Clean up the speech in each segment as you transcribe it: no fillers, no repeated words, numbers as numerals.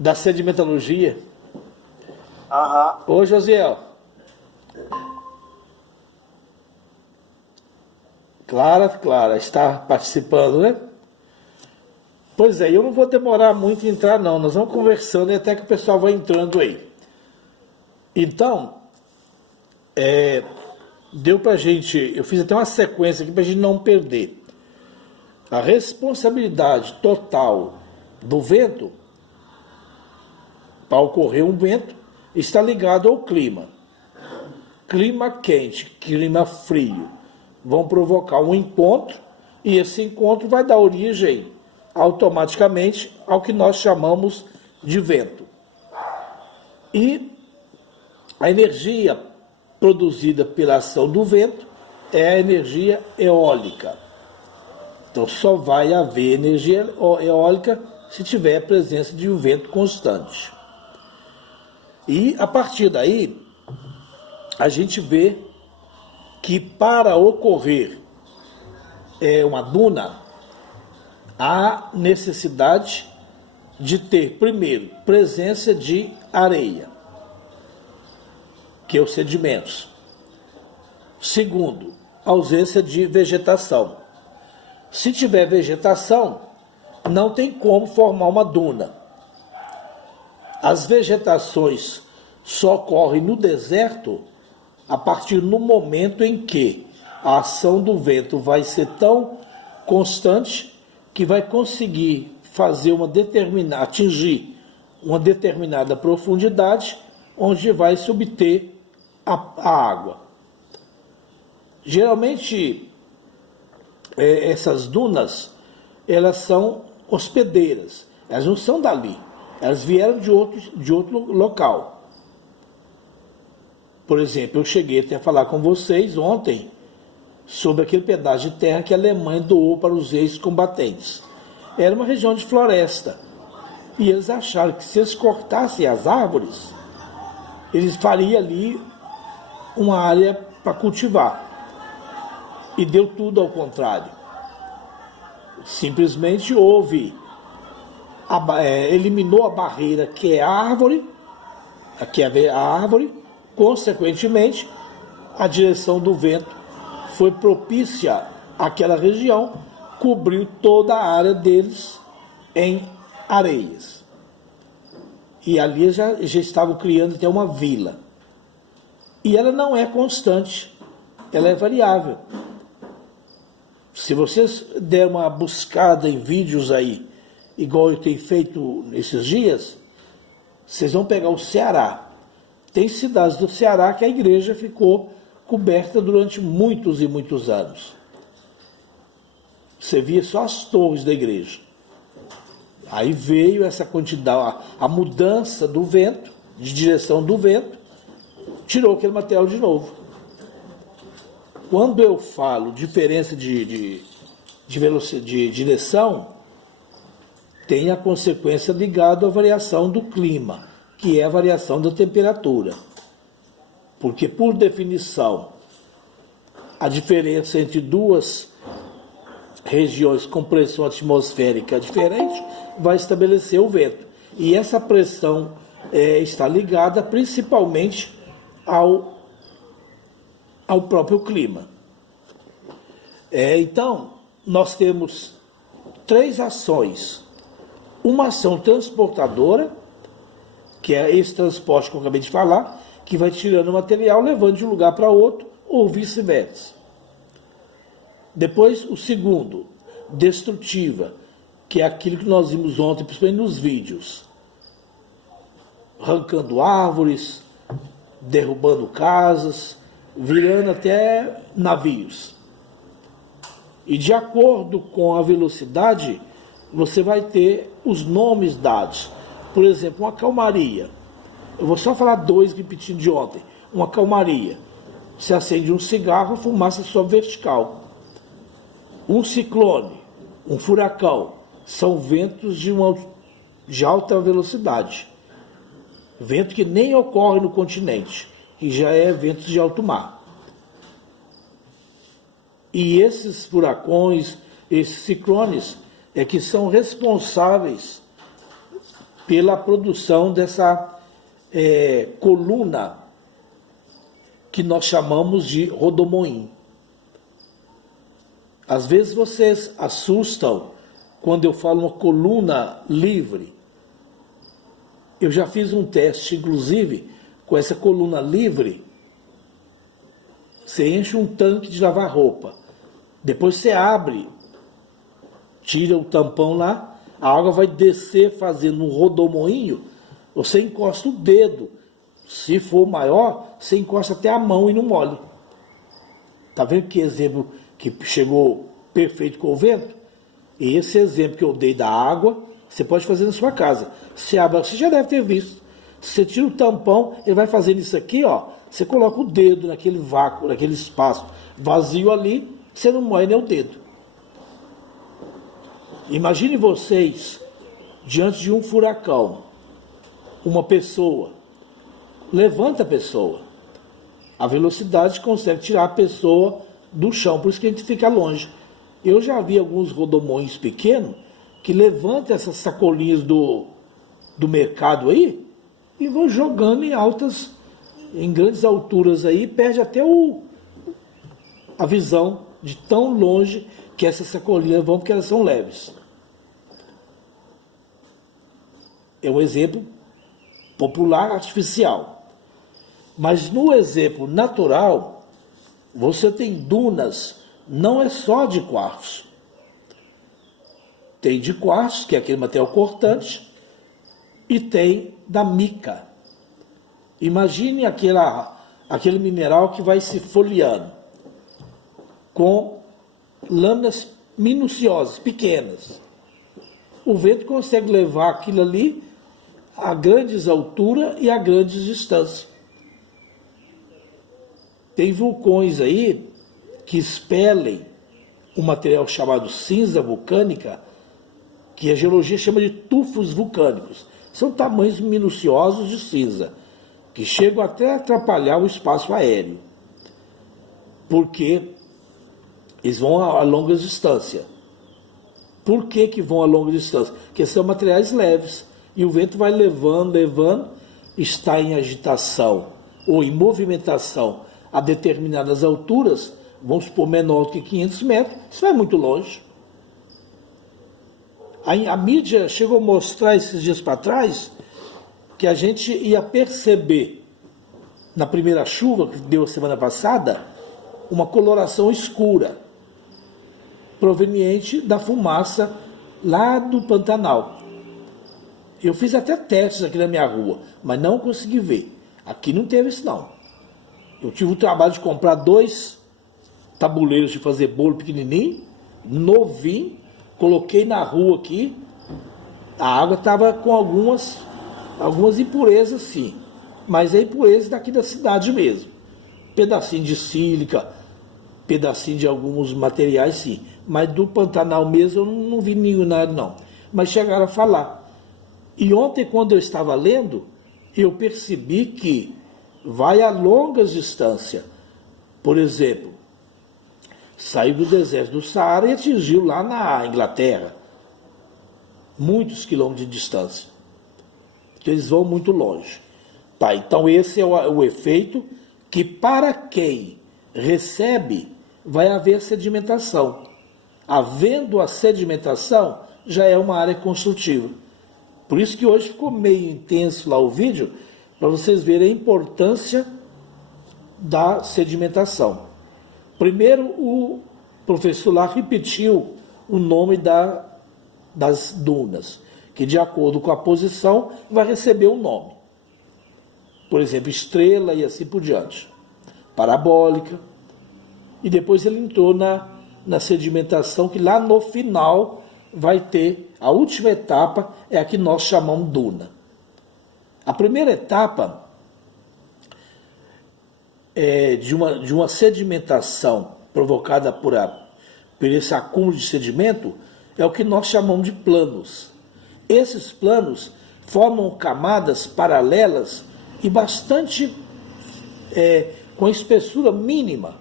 da sedimentologia. Aham. Ô, Josiel. Clara, está participando, né? Pois é, eu não vou demorar muito em entrar, não. Nós vamos conversando e até que o pessoal vai entrando aí. Então, deu pra gente... Eu fiz até uma sequência aqui pra gente não perder. A responsabilidade total do vento, para ocorrer um vento, está ligado ao clima. Clima quente, clima frio vão provocar um encontro e esse encontro vai dar origem automaticamente ao que nós chamamos de vento. E a energia produzida pela ação do vento é a energia eólica. Então só vai haver energia eólica se tiver a presença de um vento constante. E a partir daí a gente vê que para ocorrer uma duna, há necessidade de ter, primeiro, presença de areia, que é os sedimentos. Segundo, ausência de vegetação. Se tiver vegetação, não tem como formar uma duna. As vegetações só ocorrem no deserto a partir do momento em que a ação do vento vai ser tão constante que vai conseguir fazer atingir uma determinada profundidade onde vai se obter a água. Geralmente, essas dunas, elas são hospedeiras, elas não são dali, elas vieram de outro local. Por exemplo, eu cheguei até a falar com vocês ontem sobre aquele pedaço de terra que a Alemanha doou para os ex-combatentes. Era uma região de floresta. E eles acharam que se eles cortassem as árvores, eles fariam ali uma área para cultivar. E deu tudo ao contrário. Simplesmente eliminou a barreira que é a árvore, consequentemente, a direção do vento foi propícia àquela região, cobriu toda a área deles em areias. E ali já estavam criando até uma vila. E ela não é constante, ela é variável. Se vocês der uma buscada em vídeos aí, igual eu tenho feito nesses dias, vocês vão pegar o Ceará. Tem cidades do Ceará que a igreja ficou coberta durante muitos e muitos anos. Você via só as torres da igreja. Aí veio essa quantidade, a mudança do vento, de direção do vento, tirou aquele material de novo. Quando eu falo diferença de direção, tem a consequência ligada à variação do clima, que é a variação da temperatura. Porque, por definição, a diferença entre duas regiões com pressão atmosférica diferente vai estabelecer o vento. E essa pressão está ligada principalmente ao próprio clima. Então, nós temos três ações. Uma ação transportadora, que é esse transporte que eu acabei de falar, que vai tirando o material, levando de um lugar para outro, ou vice-versa. Depois, o segundo, destrutiva, que é aquilo que nós vimos ontem, principalmente nos vídeos. Arrancando árvores, derrubando casas, virando até navios. E de acordo com a velocidade, você vai ter os nomes dados. Por exemplo, uma calmaria. Eu vou só falar dois repetindo de ontem. Uma calmaria. Você acende um cigarro, a fumaça sobe vertical. Um ciclone, um furacão, são ventos de alta velocidade. Vento que nem ocorre no continente, que já é ventos de alto mar. E esses furacões, esses ciclones, é que são responsáveis pela produção dessa coluna que nós chamamos de rodomoinho. Às vezes vocês assustam quando eu falo uma coluna livre. Eu já fiz um teste, inclusive, com essa coluna livre. Você enche um tanque de lavar roupa. Depois você abre, tira o tampão lá, a água vai descer fazendo um rodomoinho, você encosta o dedo. Se for maior, você encosta até a mão e não molha. Tá vendo que exemplo que chegou perfeito com o vento? E esse exemplo que eu dei da água, você pode fazer na sua casa. Você abre, você já deve ter visto. Você tira o tampão, ele vai fazendo isso aqui, ó. Você coloca o dedo naquele vácuo, naquele espaço vazio ali, você não molha nem o dedo. Imagine vocês diante de um furacão, uma pessoa, levanta a pessoa. A velocidade consegue tirar a pessoa do chão, por isso que a gente fica longe. Eu já vi alguns rodomões pequenos que levantam essas sacolinhas do mercado aí e vão jogando em grandes alturas aí, perde até a visão de tão longe que essas sacolinhas vão, porque elas são leves. É um exemplo popular artificial. Mas no exemplo natural, você tem dunas, não é só de quartzo. Tem de quartzo, que é aquele material cortante, e tem da mica. Imagine aquele mineral que vai se folheando, com lâminas minuciosas, pequenas. O vento consegue levar aquilo ali a grandes alturas e a grandes distâncias. Tem vulcões aí que expelem um material chamado cinza vulcânica, que a geologia chama de tufos vulcânicos. São tamanhos minuciosos de cinza, que chegam até a atrapalhar o espaço aéreo, porque eles vão a longas distâncias. Por que vão a longa distância? Porque são materiais leves, e o vento vai levando, está em agitação ou em movimentação a determinadas alturas, vamos supor menor do que 500 metros, isso vai muito longe. A mídia chegou a mostrar esses dias para trás que a gente ia perceber, na primeira chuva que deu semana passada, uma coloração escura, proveniente da fumaça lá do Pantanal. Eu fiz até testes aqui na minha rua, mas não consegui ver. Aqui não teve isso não. Eu tive o trabalho de comprar 2 tabuleiros de fazer bolo pequenininho, novinho, coloquei na rua aqui, a água estava com algumas impurezas sim, mas é impureza daqui da cidade mesmo. Pedacinho de sílica, pedacinho de alguns materiais sim, mas do Pantanal mesmo eu não vi nenhum nada não. Mas chegaram a falar. E ontem, quando eu estava lendo, eu percebi que vai a longas distâncias. Por exemplo, saiu do deserto do Saara e atingiu lá na Inglaterra, muitos quilômetros de distância. Então eles vão muito longe. Tá, então esse é o efeito que, para quem recebe, vai haver sedimentação. Havendo a sedimentação, já é uma área construtiva. Por isso que hoje ficou meio intenso lá o vídeo, para vocês verem a importância da sedimentação. Primeiro, o professor lá repetiu o nome das dunas, que de acordo com a posição vai receber um nome. Por exemplo, estrela e assim por diante. Parabólica. E depois ele entrou na sedimentação, que lá no final vai ter, a última etapa é a que nós chamamos duna. A primeira etapa de uma sedimentação provocada por esse acúmulo de sedimento é o que nós chamamos de planos. Esses planos formam camadas paralelas e bastante com espessura mínima.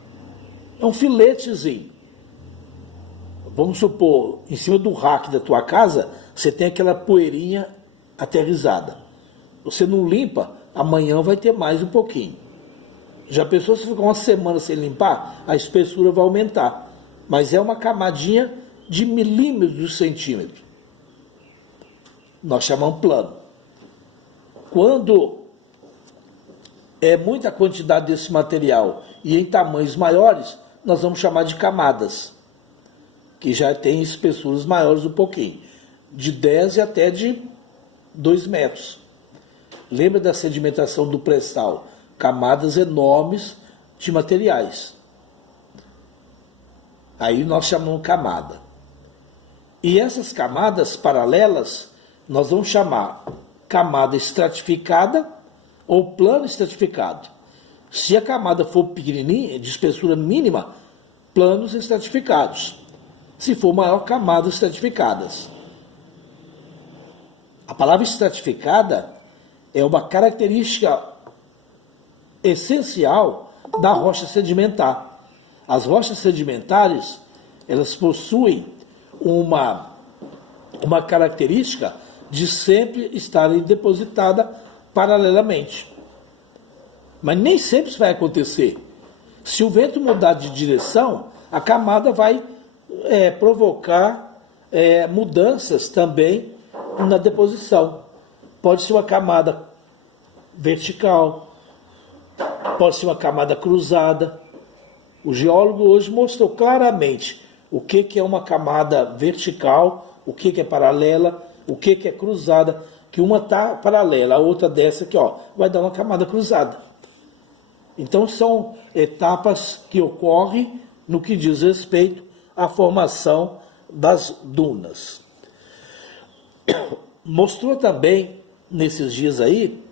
É um filetezinho. Vamos supor, em cima do rack da tua casa, você tem aquela poeirinha aterrizada. Você não limpa, amanhã vai ter mais um pouquinho. Já pensou se ficar uma semana sem limpar? A espessura vai aumentar. Mas é uma camadinha de milímetros de centímetro. Nós chamamos plano. Quando é muita quantidade desse material e em tamanhos maiores, nós vamos chamar de camadas, que já tem espessuras maiores um pouquinho, de 10 e até de 2 metros. Lembra da sedimentação do pré-sal? Camadas enormes de materiais. Aí nós chamamos camada. E essas camadas paralelas, nós vamos chamar camada estratificada ou plano estratificado. Se a camada for pequenininha, de espessura mínima, planos estratificados. Se for maior, camadas estratificadas. A palavra estratificada é uma característica essencial da rocha sedimentar. As rochas sedimentares, elas possuem uma característica de sempre estarem depositadas paralelamente. Mas nem sempre isso vai acontecer. Se o vento mudar de direção, a camada vai provocar mudanças também na deposição. Pode ser uma camada vertical, pode ser uma camada cruzada. O geólogo hoje mostrou claramente o que é uma camada vertical, o que é paralela, o que é cruzada, que uma está paralela, a outra dessa aqui, ó, vai dar uma camada cruzada. Então são etapas que ocorrem no que diz respeito à formação das dunas. Mostrou também, nesses dias aí,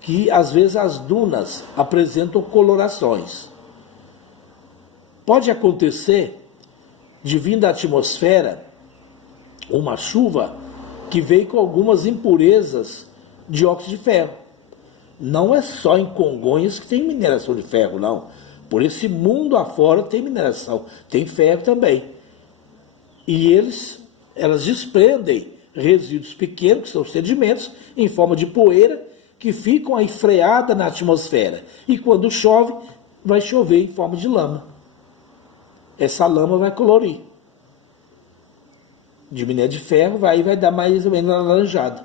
que às vezes as dunas apresentam colorações. Pode acontecer de vir da atmosfera uma chuva que veio com algumas impurezas de óxido de ferro. Não é só em Congonhas que tem mineração de ferro, não. Por esse mundo afora tem mineração, tem ferro também. E elas desprendem resíduos pequenos, que são sedimentos, em forma de poeira, que ficam aí freadas na atmosfera. E quando chove, vai chover em forma de lama. Essa lama vai colorir. De minério de ferro, vai dar mais ou menos alaranjado.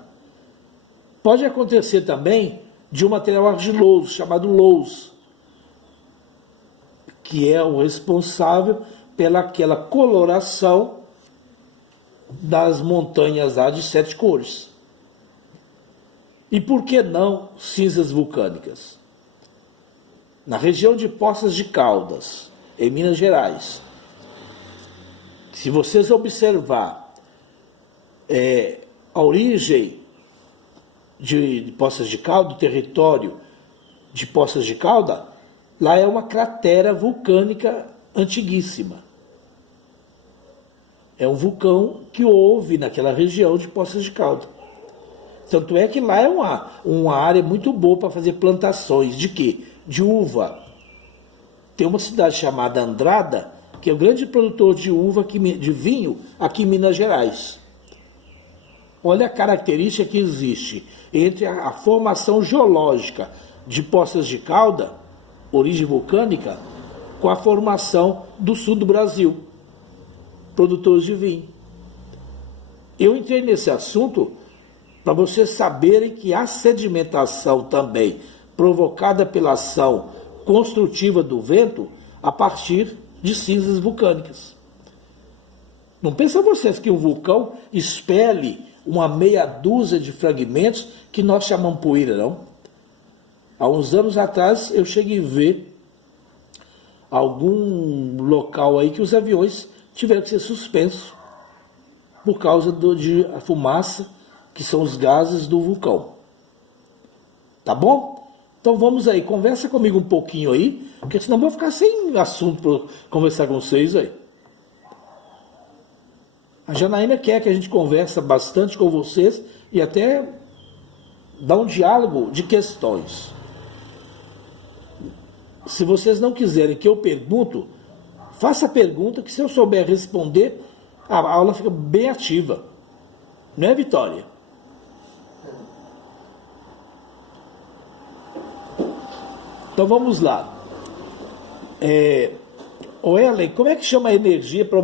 Pode acontecer também de um material argiloso, chamado lous, que é o responsável pelaquela coloração das montanhas lá de 7 cores. E por que não cinzas vulcânicas? Na região de Poças de Caldas, em Minas Gerais, se vocês observar a origem de Poças de Caldas, do território de Poças de Caldas, lá é uma cratera vulcânica antiguíssima. É um vulcão que houve naquela região de Poças de Caldas. Tanto é que lá é uma área muito boa para fazer plantações. De quê? De uva. Tem uma cidade chamada Andrada, que é o grande produtor de uva, de vinho, aqui em Minas Gerais. Olha a característica que existe entre a formação geológica de Poças de Caldas, origem vulcânica, com a formação do sul do Brasil, produtores de vinho. Eu entrei nesse assunto para vocês saberem que a sedimentação também, provocada pela ação construtiva do vento, a partir de cinzas vulcânicas. Não pensam vocês que um vulcão expele uma meia dúzia de fragmentos que nós chamamos poeira, não? Há uns anos atrás eu cheguei a ver algum local aí que os aviões tiveram que ser suspensos por causa de a fumaça, que são os gases do vulcão. Tá bom? Então vamos aí, conversa comigo um pouquinho aí, porque senão eu vou ficar sem assunto para conversar com vocês aí. A Janaína quer que a gente converse bastante com vocês e até dar um diálogo de questões. Se vocês não quiserem que eu pergunto, faça a pergunta que se eu souber responder, a aula fica bem ativa. Não é, Vitória? Então vamos lá. Ô Ellen, como é que chama a energia para